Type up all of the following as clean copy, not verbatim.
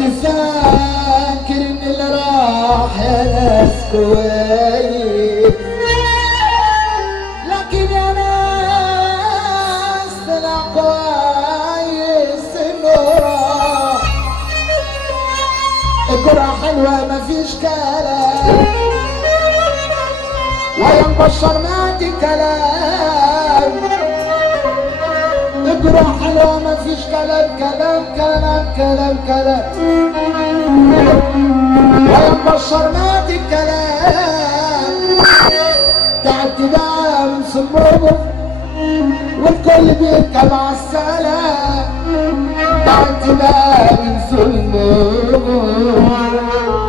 كنت فاكر ان اللي راح يا ناس كويس، لكن يا ناس طلع كويس انه راح. الجرعة حلوة مفيش كلام، ويا مبشر مات الكلام. الجرعة حلوة مفيش كلام كلام كلام كلام كلام، ويا مبشر مات الكلام. تعبت بقى من صمومه والكل بيركب عالسلام. تعبت بقى من صمومه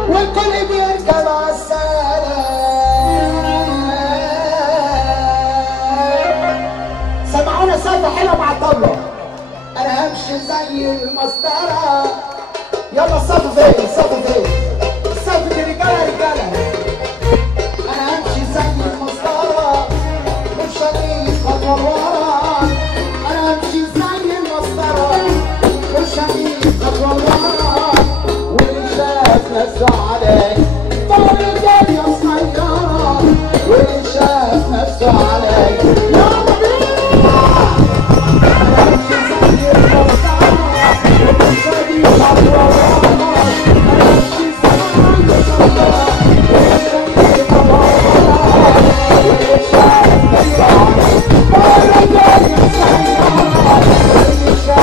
والكل بيركب عالسلام. سمعونا سالفة حلوة مع الطبلة. أنا همشي زي المسطرة. يلا الصف فين؟ الصف فين؟ الصف دي رجالة رجالة. أنا همشي زي المسطرة مش هجيب خطوة ورا. أنا همشي زي المسطرة مش هجيب خطوة ورا. واللي شاف نفسه علي طول الدنيا صغيرة. واللي شاف نفسه علي يلا بينا. أنا همشي زي المسطرة مش هجيب خطوة ورا. أنا همشي زي المسطرة مش هجيب خطوة ورا. واللي شاف نفسه علي طول الدنيا صغيرة. واللي شاف نفسه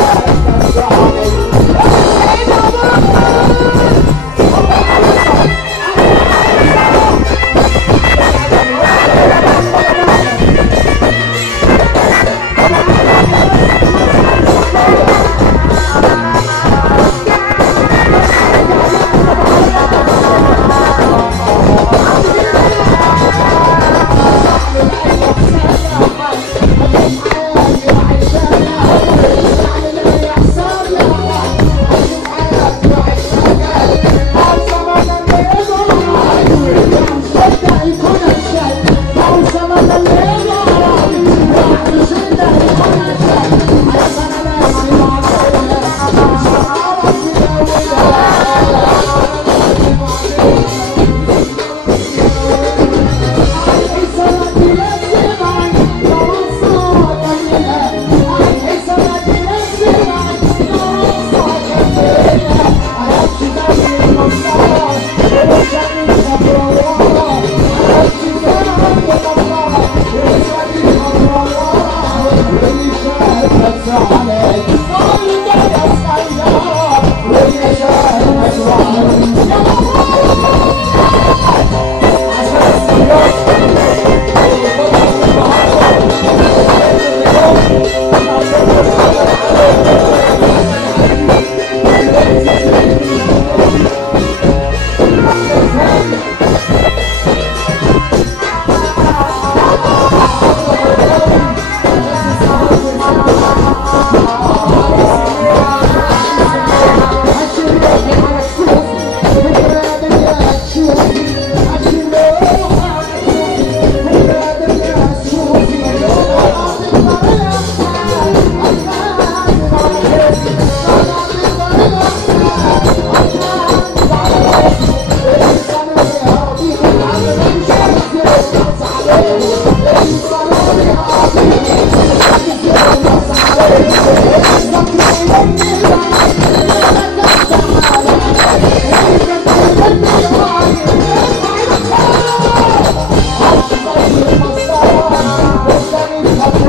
علي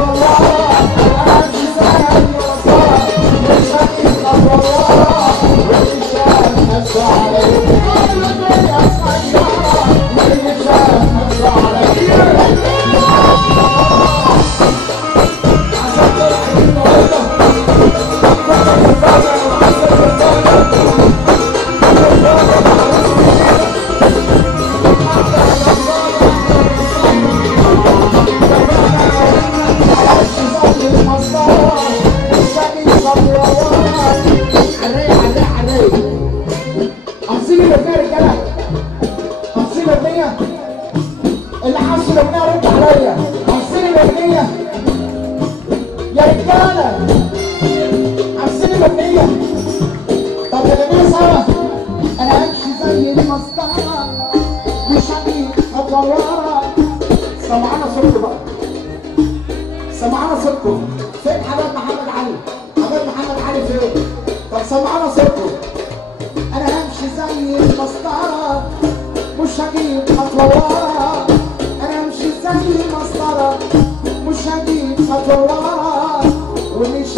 طب يا جماعه سوا، انا همشي زي المسطره مش هجيب خطوه ورا. سمعنا صوتكم بقى، سمعنا صوتكم. فين حباب محمد علي؟ حباب محمد علي فين؟ طب سمعنا صوتكم. انا همشي زي المسطره مش هجيب خطوه ورا. انا همشي زي المسطره مش هجيب خطوه ورا. ومش